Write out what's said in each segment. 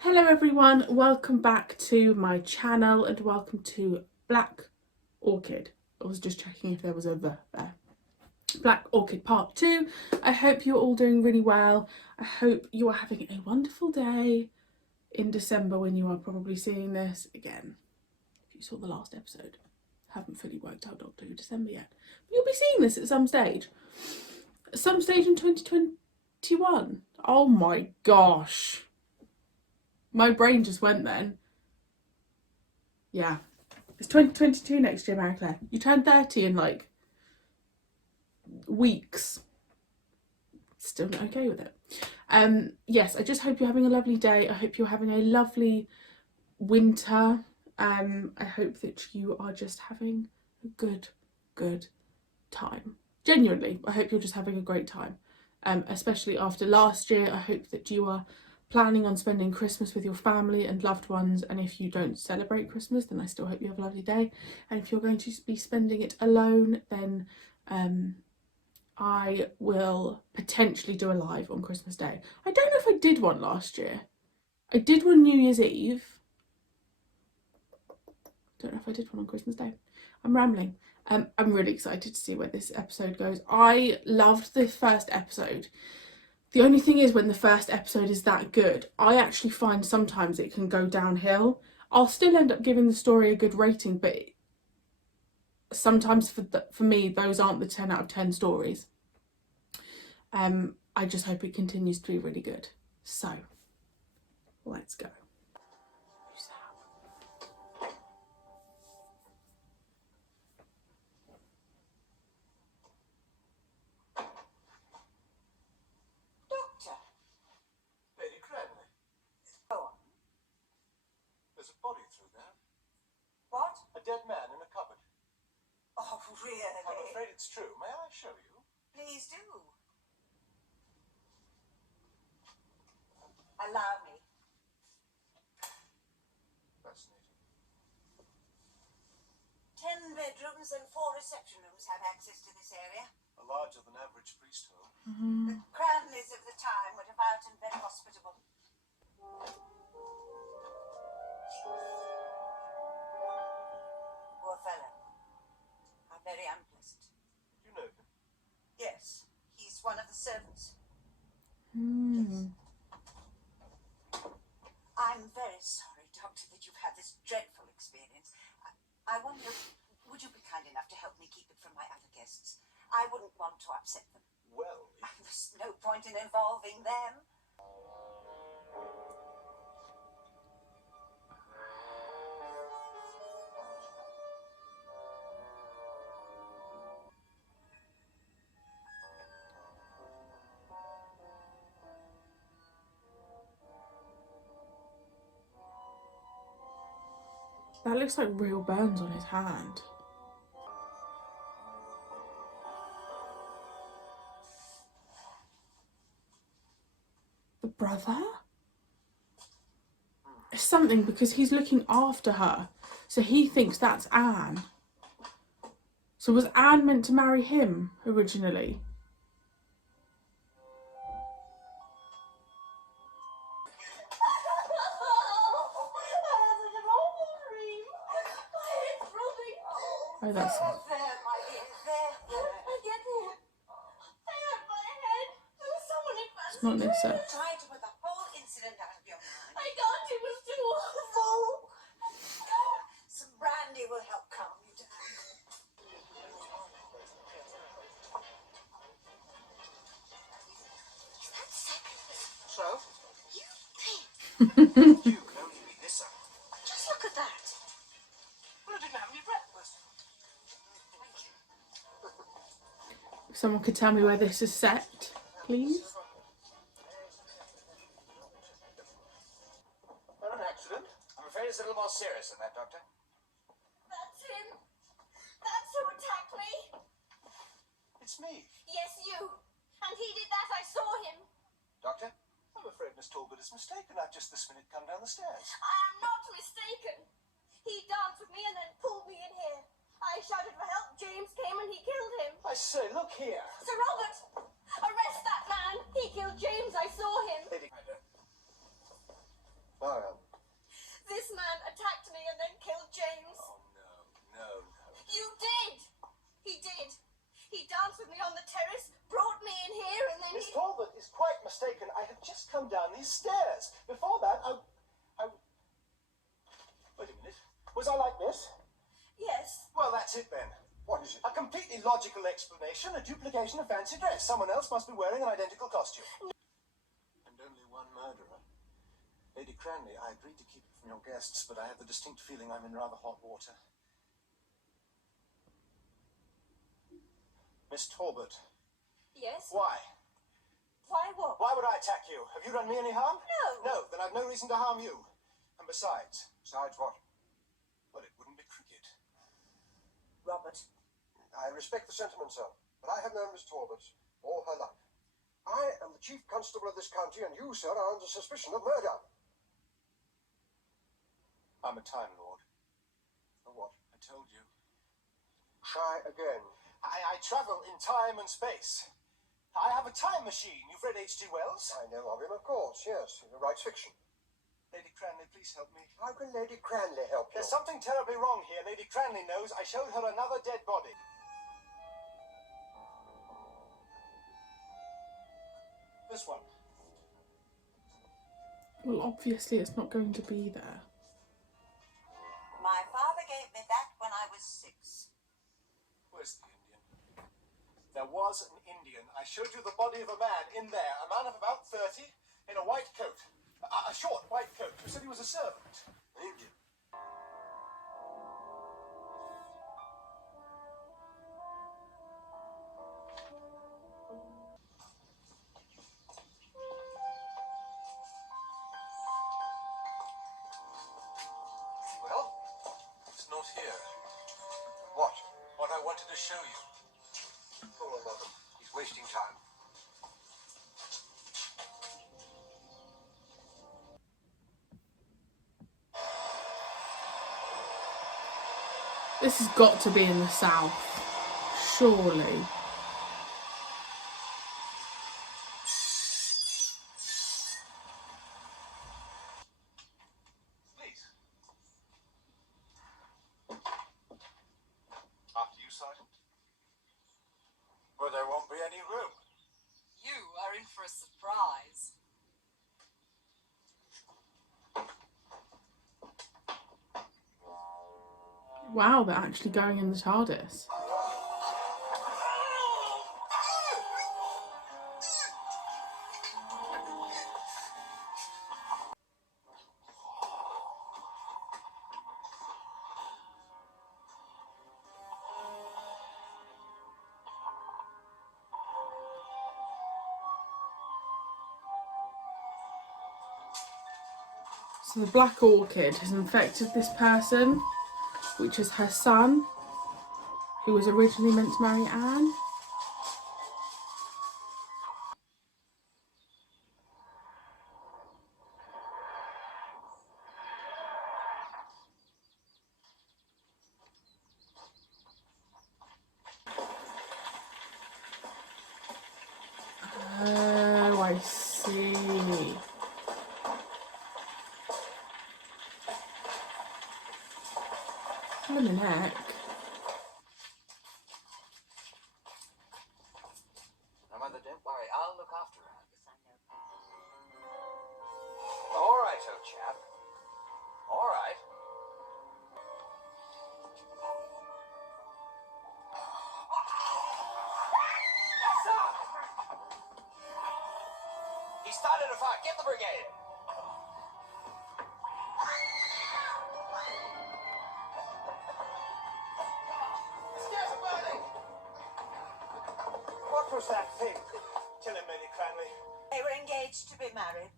Hello everyone, welcome back to my channel and welcome to Black Orchid. I was just checking if there was a V there. Black Orchid part 2. I hope you're all doing really well. I hope you are having a wonderful day in December when you are probably seeing this. Again, if you saw the last episode, haven't fully worked out Doctor Who December yet. But you'll be seeing this at some stage. At some stage in 2021. Oh my gosh. My brain just went then. Yeah. It's 2022 next year, Marie-Clare. You turn 30 in like weeks. Still not okay with it. Yes, I just hope you're having a lovely day. I hope you're having a lovely winter. I hope that you are just having a good time. Genuinely, I hope you're just having a great time. Especially after last year, I hope that you are planning on spending Christmas with your family and loved ones, and if you don't celebrate Christmas, then I still hope you have a lovely day. And if you're going to be spending it alone, then I will potentially do a live on Christmas Day. I don't know if I did one last year. I did one New Year's Eve. Don't know if I did one on Christmas Day. I'm rambling. I'm really excited to see where this episode goes. I loved the first episode. The only thing is, when the first episode is that good, I actually find sometimes it can go downhill. I'll still end up giving the story a good rating, but sometimes for me, those aren't the 10 out of 10 stories. I just hope it continues to be really good. So, let's go. There's a body through there. What? A dead man in a cupboard. Oh, really? I'm afraid it's true. May I show you? Please do. Allow me. Fascinating. 10 bedrooms and 4 reception rooms have access to this area. A larger than average priest home. The Cranleys of the time were devout and very hospitable. Poor fellow. How very unpleasant. Do you know him? Yes, he's one of the servants. Mm. I'm very sorry, Doctor, that you've had this dreadful experience. I wonder, would you be kind enough to help me keep it from my other guests? I wouldn't want to upset them. Well, There's no point in involving them. That looks like real burns on his hand. The brother? It's something, because he's looking after her. So he thinks that's Anne. So was Anne meant to marry him originally? Oh, that's... There, my dear, there. Get here. I hurt my head. There was someone in front. It's not Nissa. Try to put the whole incident out of your mind. I can't, it was too awful. Some brandy will help calm you down. Is that seconds? so? You think? You can only be this up. Just look at that. Well, I didn't have any breakfast. If someone could tell me where this is set, please. Well, an accident? I'm afraid it's a little more serious than that, Doctor. That's him. That's who attacked me. It's me. Yes, you. And he did that, I saw him. Doctor? I'm afraid Miss Talbot is mistaken. I've just this minute come down the stairs. I am not mistaken. He danced with me and then pulled me in here. I shouted for help, James came and he killed him. I say, look here. Sir Robert, arrest that man. He killed James, I saw him. Lady Commander. Well, come down these stairs. Before that, Wait a minute. Was I like this? Yes. Well, that's it then. What is it? A completely logical explanation, a duplication of fancy dress. Someone else must be wearing an identical costume. And only one murderer. Lady Cranley, I agreed to keep it from your guests, but I have the distinct feeling I'm in rather hot water. Miss Talbot. Yes? Why? Why what? Why would I attack you? Have you done me any harm? No. No, then I've no reason to harm you. And besides... Besides what? Well, it wouldn't be cricket. Robert. I respect the sentiment, sir, but I have known Miss Talbot all her life. I am the chief constable of this county, and you, sir, are under suspicion of murder. I'm a Time Lord. Of what? I told you. Try again. I travel in time and space. I have a time machine. You've read H.G. Wells? I know of him, of course, yes. He writes fiction. Lady Cranley, please help me. How can Lady Cranley help you? There's something terribly wrong here. Lady Cranley knows I showed her another dead body. This one. Well, obviously it's not going to be there. My father gave me that when I was 6. Where's the Indian? There was an Indian. I showed you the body of a man in there. A man of about 30 in a white coat. A short white coat. You said he was a servant. An Indian. Well, it's not here. What? What I wanted to show you. Hold on, Malcolm. He's wasting time. This has got to be in the south. Surely. Please. After you, Sergeant. Well, there won't be any room. You are in for a surprise. Wow, they're actually going in the TARDIS. So the Black Orchid has infected this person, which is her son, who was originally meant to marry Anne. Oh, I see. Blimey heck. Now, Mother, don't worry. I'll look after her. All right, old chap. All right. He started a fire. Get the brigade. Stairs are burning! What was that thing? Tell him, Lady Cranley. They were engaged to be married.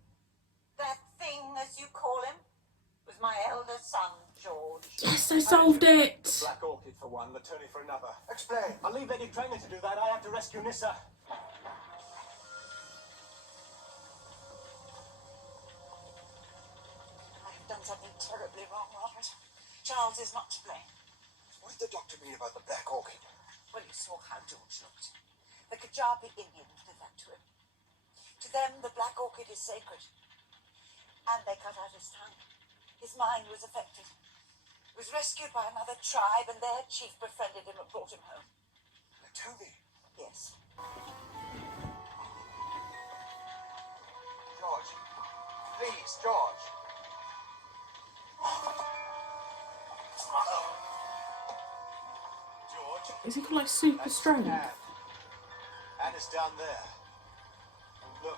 That thing, as you call him, was my elder son, George. Yes, I solved it! The Black Orchid for one, the Tony for another. Explain. I'll leave Lady Cranley to do that. I have to rescue Nissa. I have done something terribly wrong, Robert. Charles is not to blame. What did the doctor mean about the Black Orchid? Well, you saw how George looked. The Kajabi Indians did that to him. To them, the Black Orchid is sacred. And they cut out his tongue. His mind was affected. He was rescued by another tribe, and their chief befriended him and brought him home. Tony. Yes. George. Please, George. George. Is he got like super That's strength? Anne. Anne is down there. Look.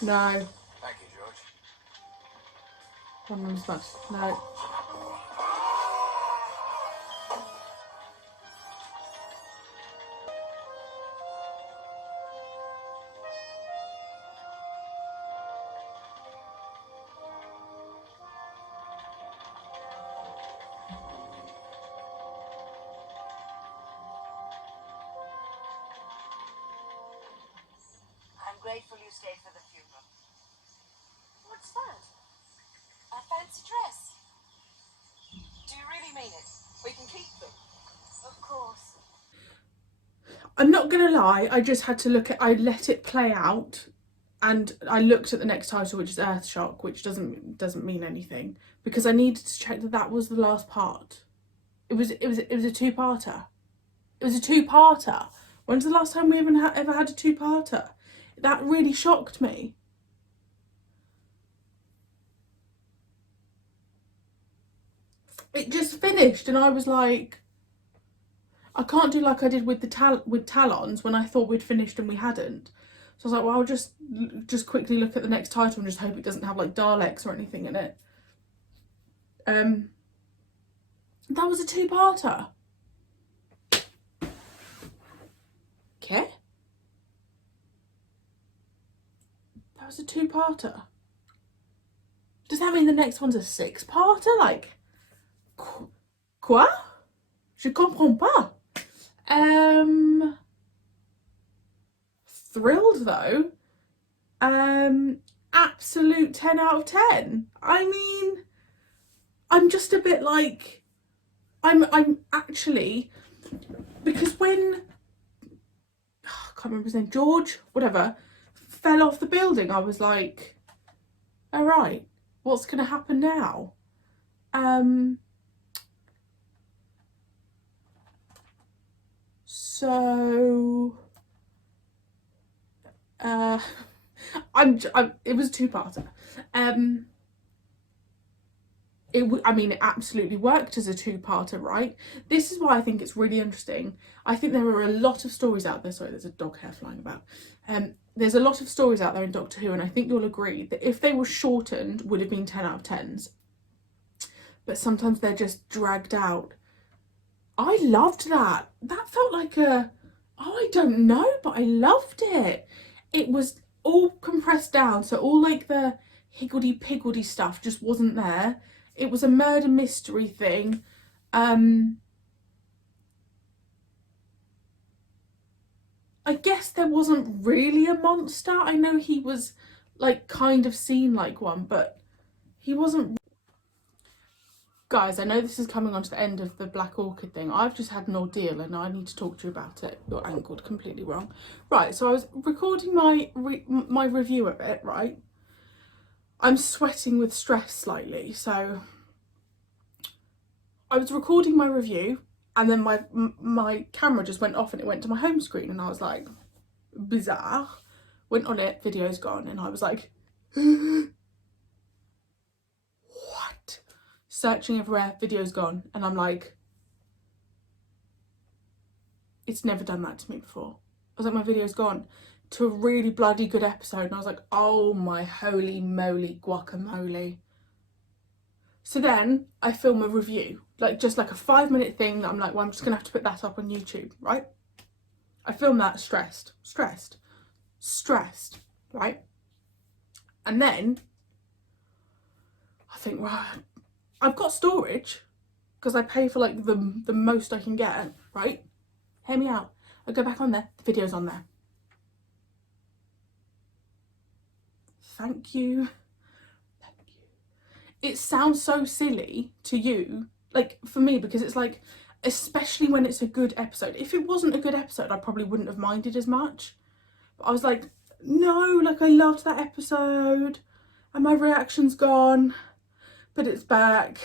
No. Thank you, George. One of them's much. No. I'm grateful you stayed for the funeral. What's that? A fancy dress. Do you really mean it? We can keep them. Of course. I'm not gonna lie, I just had to look at, I let it play out and I looked at the next title, which is Earthshock, which doesn't mean anything, because I needed to check that that was the last part. It was a two-parter. It was a two-parter. When's the last time we even ever had a two-parter? That really shocked me. It just finished and I was like, I can't do like I did with the Talons when I thought we'd finished and we hadn't. So I was like, well, I'll just quickly look at the next title and just hope it doesn't have like Daleks or anything in it. That was a two-parter. Okay. That was a two-parter. Does that mean the next one's a six-parter? Like, quoi? Je comprends pas. Thrilled though. Absolute 10 out of 10. I mean, I'm just a bit like, I'm actually, because when, I can't remember his name, George, whatever, fell off the building, I was like, all right, what's going to happen now? So, it was a two-parter. I mean, it absolutely worked as a two-parter, right? This is why I think it's really interesting. I think there are a lot of stories out there. Sorry, there's a dog hair flying about. There's a lot of stories out there in Doctor Who, and I think you'll agree that if they were shortened, would have been 10 out of 10s. But sometimes they're just dragged out. I loved that. That felt like I don't know, but I loved it. It was all compressed down, so all like the higgledy-piggledy stuff just wasn't there. It was a murder mystery thing. I guess there wasn't really a monster. I know he was like kind of seen like one, but he wasn't. Guys, I know this is coming on to the end of the Black Orchid thing. I've just had an ordeal and I need to talk to you about it. You're angled completely wrong. Right, so I was recording my review of it, right? I'm sweating with stress slightly, so I was recording my review and then my camera just went off and it went to my home screen and I was like, bizarre. Went on it, video's gone, and I was like, what? Searching everywhere, video's gone, and I'm like, it's never done that to me before. I was like, my video's gone. To a really bloody good episode, and I was like, oh my holy moly guacamole. So then I film a review, like just like a 5-minute thing that I'm like, well, I'm just gonna have to put that up on YouTube, right? I filmed that stressed, right? And then I think, well, I've got storage because I pay for like the most I can get, right? Hear me out. I go back on there, the video's on there. Thank you. It sounds so silly to you, like for me, because it's like, especially when it's a good episode. If it wasn't a good episode, I probably wouldn't have minded as much. But I was like, no, like I loved that episode and my reaction's gone, but it's back.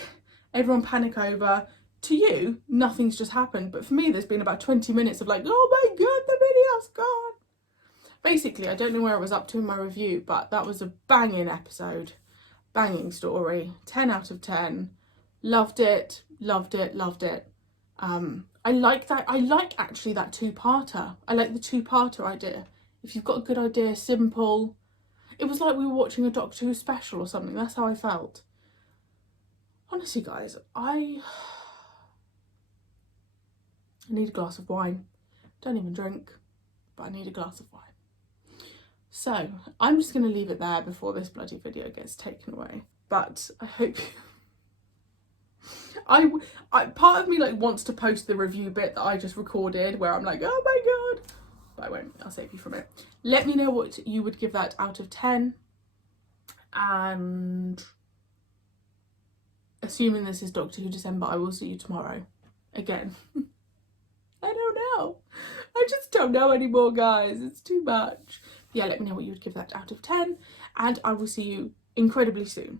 Everyone panic over. To you, nothing's just happened, but for me there's been about 20 minutes of like, oh my god, the video's gone. Basically, I don't know where I was up to in my review, but that was a banging episode, banging story, 10 out of 10. Loved it, loved it, loved it. I like that. I like actually that two-parter. I like the two-parter idea. If you've got a good idea, simple. It was like we were watching a Doctor Who special or something. That's how I felt. Honestly, guys, I need a glass of wine. Don't even drink, but I need a glass of wine. So I'm just going to leave it there before this bloody video gets taken away. But I hope you... I part of me like wants to post the review bit that I just recorded where I'm like, oh my god, but I won't. I'll save you from it. Let me know what you would give that out of 10, and assuming this is Doctor Who December, I will see you tomorrow again. I don't know. I just don't know anymore, guys. It's too much. Yeah, let me know what you would give that out of 10, and I will see you incredibly soon.